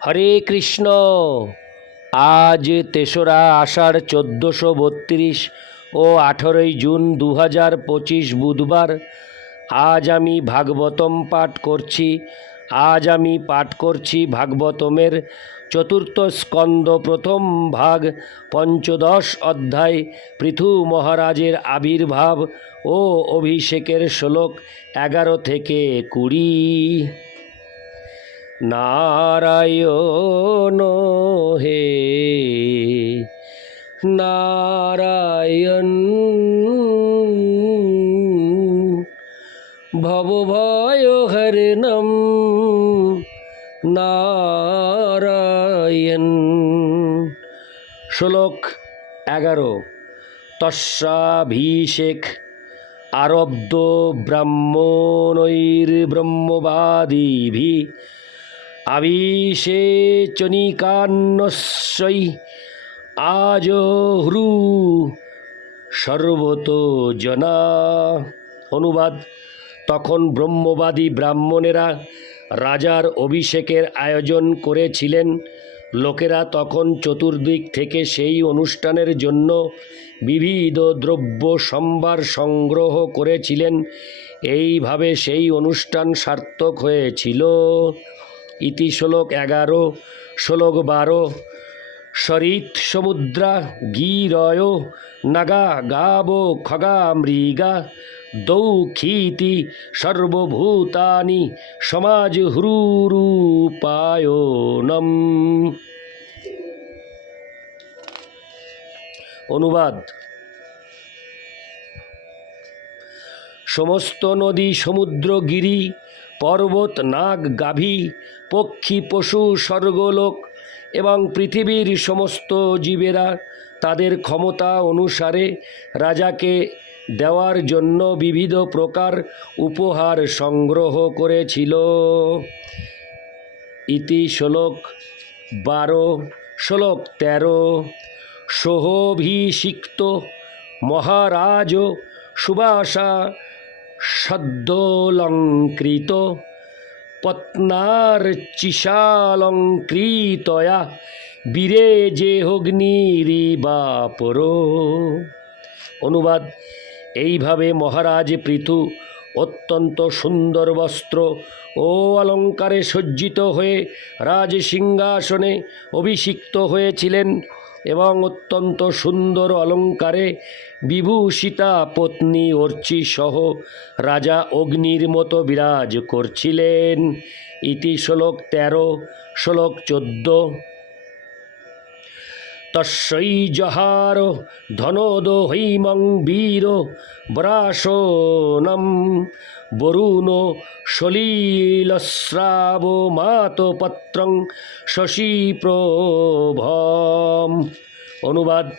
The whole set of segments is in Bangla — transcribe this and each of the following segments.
হরে কৃষ্ণ। আজ তেসরা আষাঢ় চোদ্দোশো বত্রিশ ও আঠেরোই জুন দু হাজার পঁচিশ বুধবার। আজ আমি ভাগবতম পাঠ করছি। আজ আমি পাঠ করছি ভাগবতমের চতুর্থ স্কন্দ প্রথম ভাগ, পঞ্চদশ অধ্যায়। পৃথু মহারাজের আবির্ভাব ও অভিষেকের শ্লোক এগারো থেকে কুড়ি। নারায়ণ হে নারায়ণ ভবভয় হরিণম নারায়ণ। শ্লোক এগারো তস্যাভিষেক আরব্ধ ব্রাহ্মণৈর্ব্রহ্মবাদীভি আবিষেচনিকান্নস্যৈ আজহ্রু সর্বত জনা। অনুবাদ, তখন ব্রহ্মবাদী ব্রাহ্মণেরা রাজার অভিষেকের আয়োজন করেছিলেন। লোকেরা তখন চতুর্দিক থেকে সেই অনুষ্ঠানের জন্য বিবিধ দ্রব্য সম্ভার সংগ্রহ করেছিলেন। এইভাবে সেই অনুষ্ঠান সার্থক হয়েছিল। ইতি শ্লোক এগারো, শ্লোক বারো সরিত সমুদ্রা গিরয়, নাগা গাব খগা মৃগা দৌখিতি সর্বভূতানি সমাজ হুরুরূপায়নম। অনুবাদ সমস্ত নদী সমুদ্র গিরি পর্বত, নাগ, গাভী, পক্ষী, পশু, স্বর্গলোক এবং পৃথিবীর সমস্ত জীবেরা তাদের ক্ষমতা অনুসারে রাজাকে দেওয়ার জন্য বিবিধ প্রকার উপহার সংগ্রহ করেছিল। ইতি শ্লোক বারো, শ্লোক তেরো, সোহভিষিক্ত মহারাজ সুবাসা সদ্যোলঙ্কৃত পত্নার্চিশালঙ্কৃতয়া বীরে যে অগ্নিরিবাপর অনুবাদ, এইভাবে মহারাজ পৃথু অত্যন্ত সুন্দর বস্ত্র ও অলঙ্কারে সজ্জিত হয়ে রাজসিংহাসনে অভিষিক্ত হয়েছিলেন এবং অত্যন্ত সুন্দর অলঙ্কারে বিভূষিতা পত্নী অর্চি সহ রাজা অগ্নির মতো বিরাজ করছিলেন। ইতি শ্লোক তেরো, শ্লোক চোদ্দ। তস্যৈ জহার ধনোদ হৈমং বীর ব্রাশনম বরুণ সলীলস্রাব মাতপত্রং শশী প্রভম। অনুবাদ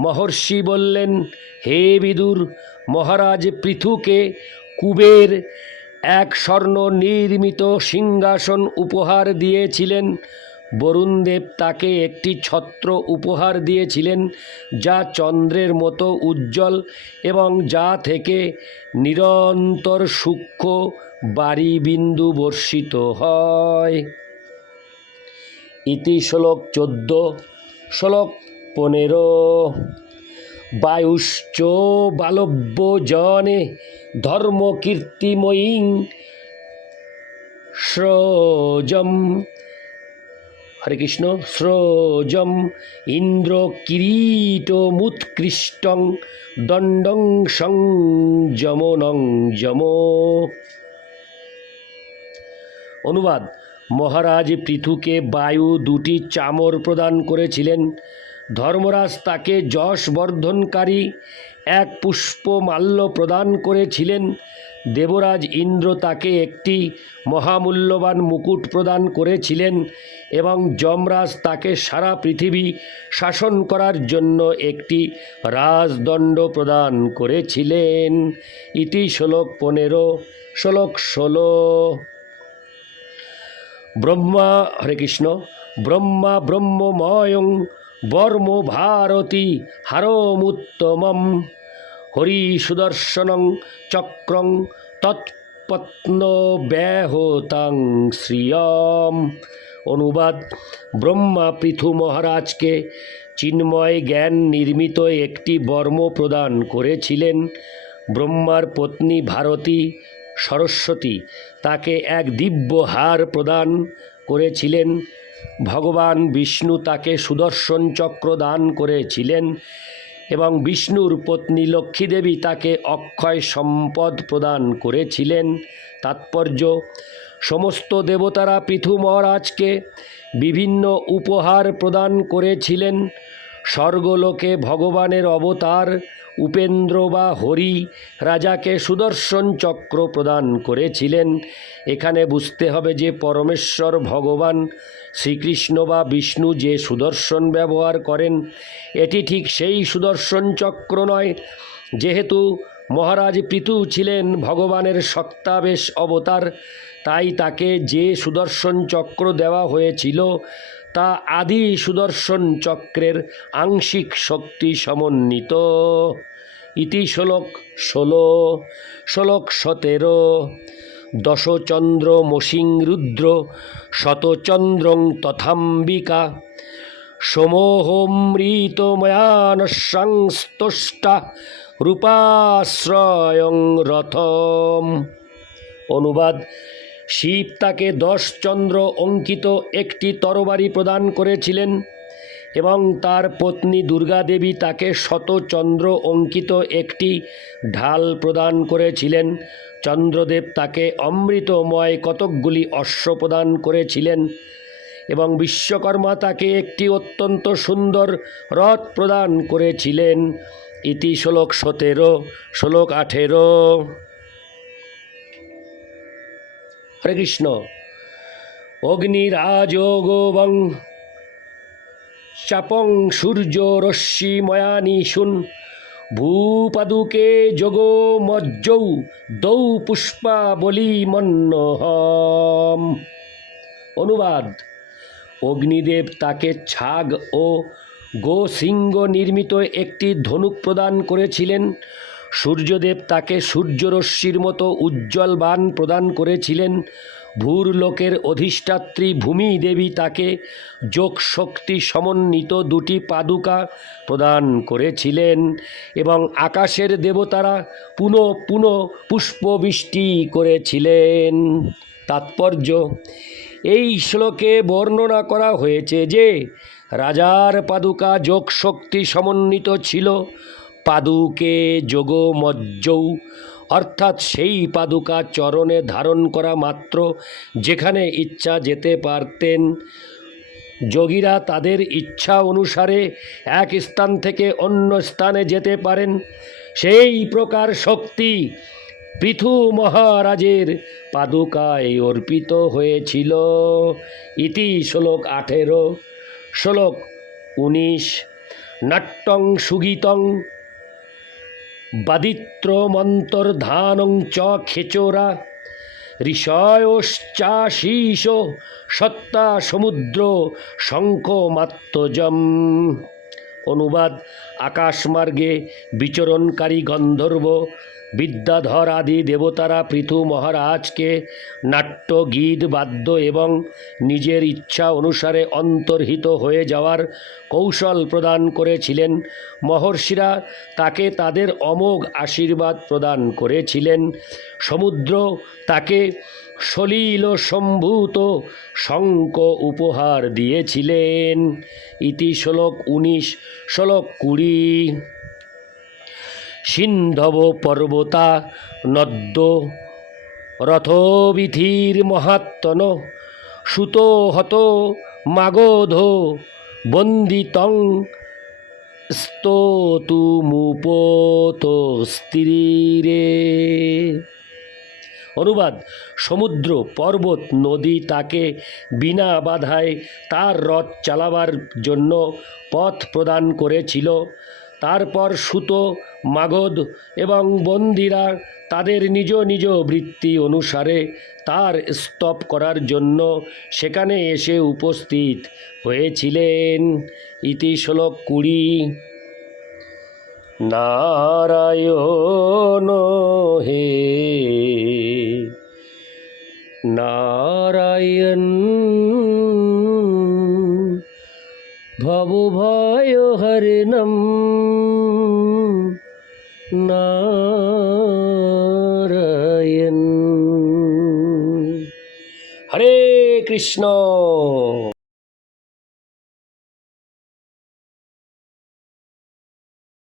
মহর্ষি বললেন, হে বিদুর, মহারাজ পৃথুকে কুবের এক স্বর্ণ নির্মিত সিংহাসন উপহার দিয়েছিলেন। বরুণদেব তাকে একটি ছত্র উপহার দিয়েছিলেন, যা চন্দ্রের মতো উজ্জ্বল এবং যা থেকে নিরন্তর সূক্ষ্ম বাড়ি বিন্দু বর্ষিত হয়। ইতি শ্লোক চোদ্দ। শ্লোক পনেরো। বায়ুশ্চ বালব্য জনে ধর্মকীর্তিময়ীং স্রজম। হরে কৃষ্ণ, স্রজম ইন্দ্র কিরীটমুৎকৃষ্টং দণ্ডং সংযমনং যম। অনুবাদ, মহারাজ পৃথুকে বায়ু দুটি চামর প্রদান করেছিলেন। ধর্মরাজ তাকে যশ বর্ধনকারী এক পুষ্পমাল্য প্রদান করেছিলেন। দেবরাজ ইন্দ্র তাকে একটি মহামূল্যবান মুকুট প্রদান করেছিলেন এবং যমরাজ তাকে সারা পৃথিবী শাসন করার জন্য একটি রাজদণ্ড প্রদান করেছিলেন। ইতি শ্লোক পনেরো, শ্লোক ষোলো। ব্রহ্মা, হরে কৃষ্ণ, ব্রহ্মা ব্রহ্মময়ং বর্ম ভারতী হারমুত্তমম। হরি সুদর্শনং চক্রং তৎপত্ন ব্যাহতাং শ্রিয়ম। অনুবাদ, ব্রহ্মা পৃথু মহারাজকে চিন্ময় জ্ঞান নির্মিত একটি বর্ম প্রদান করেছিলেন। ব্রহ্মার পত্নী ভারতী সরস্বতী তাকে এক দিব্য হার প্রদান করেছিলেন। ভগবান বিষ্ণু তাকে সুদর্শন চক্র দান করেছিলেন এবং বিষ্ণুর পত্নী লক্ষ্মীদেবী তাকে অক্ষয় সম্পদ প্রদান করেছিলেন। তাৎপর্য, সমস্ত দেবতারা পৃথু মহারাজকে বিভিন্ন উপহার প্রদান করেছিলেন। স্বর্গলোকে ভগবানের অবতার উপেন্দ্র বা হরি রাজাকে সুদর্শন চক্র প্রদান করেছিলেন। এখানে বুঝতে হবে যে পরমেশ্বর ভগবান শ্রীকৃষ্ণ বা বিষ্ণু যে সুদর্শন ব্যবহার করেন, এটি ঠিক সেই সুদর্শন চক্র নয়, যেহেতু মহারাজ পৃথু ছিলেন ভগবানের সত্তাবেশ অবতার, তাই তাকে যে সুদর্শন চক্র দেওয়া হয়েছিল, তা আদি সুদর্শন চক্রের আংশিক শক্তি সমন্বিত। ইতি শ্লোক ষোলো, শ্লোক সতেরো। দশচন্দ্র মসিং রুদ্র শতচন্দ্রং তথাম্বিকা। সমোহমৃতময়ানসংস্তষ্টা রূপাশ্রয়ং রথম। অনুবাদ, শিব তাকে দশ চন্দ্র অঙ্কিত একটি তরবারি প্রদান করেছিলেন এবং তার পত্নী দুর্গা দেবী তাকে শত চন্দ্র অঙ্কিত একটি ঢাল প্রদান করেছিলেন চন্দ্রদেব তাকে অমৃতময় কতকগুলি অশ্ব প্রদান করেছিলেন এবং বিশ্বকর্মা তাকে একটি অত্যন্ত সুন্দর রথ প্রদান করেছিলেন। ইতি শ্লোক সতেরো, শ্লোক আঠেরো। হরে কৃষ্ণ। অগ্নিরাজোগবং চাপং সূর্য রশ্মিময়ানিশুন ভূপাদুকে যোগো মজ্জৌ দৌ পুষ্পা বলি মন্নহম অনুবাদ অগ্নিদেব তাকে ছাগ ও গোসিংহ নির্মিত একটি ধনুক প্রদান করেছিলেন সূর্যদেব তাকে সূর্যরশ্মির মতো উজ্জ্বল বান প্রদান করেছিলেন। ভূর লোকের অধিষ্ঠাত্রী ভূমি দেবী তাকে যোগ শক্তি সমন্বিত দুটি পাদুকা প্রদান করেছিলেন এবং আকাশের দেবতারা পুনঃ পুনঃ পুষ্পবৃষ্টি করেছিলেন। তাৎপর্য, এই শ্লোকে বর্ণনা করা হয়েছে যে রাজার পাদুকা যোগ শক্তি সমন্বিত ছিল, পাদুকে যোগ মজ্জৌ অর্থাৎ সেই পাদুকা চরণে ধারণ করা মাত্র, যেখানে ইচ্ছা যেতে পারতেন। যোগীরা তাদের ইচ্ছা অনুসারে এক স্থান থেকে অন্য স্থানে যেতে পারেন। সেই প্রকার শক্তি পৃথু মহারাজের পাদুকায় অর্পিত হয়েছিল। ইতি শ্লোক আঠেরো, শ্লোক উনিশ, নাট্যং সুগীতং বাদিত্রমন্তর্ধানং চ খেচোরা ঋষয়শ্চাশীষ সত্তা সমুদ্র শঙ্খমাত্মজম অনুবাদ আকাশমার্গে বিচরণকারী গন্ধর্ব বিদ্যাধর আদি দেবতারা পৃথু মহারাজকে নাট্য গীত বাদ্য এবং নিজের ইচ্ছা অনুসারে অন্তর্হিত হয়ে যাওয়ার কৌশল প্রদান করেছিলেন। মহর্ষিরা তাকে তাদের অমোঘ আশীর্বাদ প্রদান করেছিলেন। সমুদ্র তাকে সলিল সম্ভূত শঙ্ক উপহার দিয়েছিলেন। ইতি শ্লোক উনিশ, শ্লোক কুড়ি। সিন্ধব পর্বতা নদ্য রথবিধির মহাত্মন সুত হত মাগধ বন্দিতং স্তোতুমুপত স্ত্রীরে অনুবাদ, সমুদ্র, পর্বত, নদী তাকে বিনা বাধায় তার রথ চালাবার জন্য পথ প্রদান করেছিল। তারপর সুত, মাগধ এবং বন্দিরা তাদের নিজ নিজ বৃত্তি অনুসারে তার স্তব করার জন্য সেখানে এসে উপস্থিত হয়েছিলেন। ইতি শ্লোক কুড়ি। নারায়ণ হে, নারায়ণ ভব ভয় হরিণম নারায়ণ। হরে কৃষ্ণ।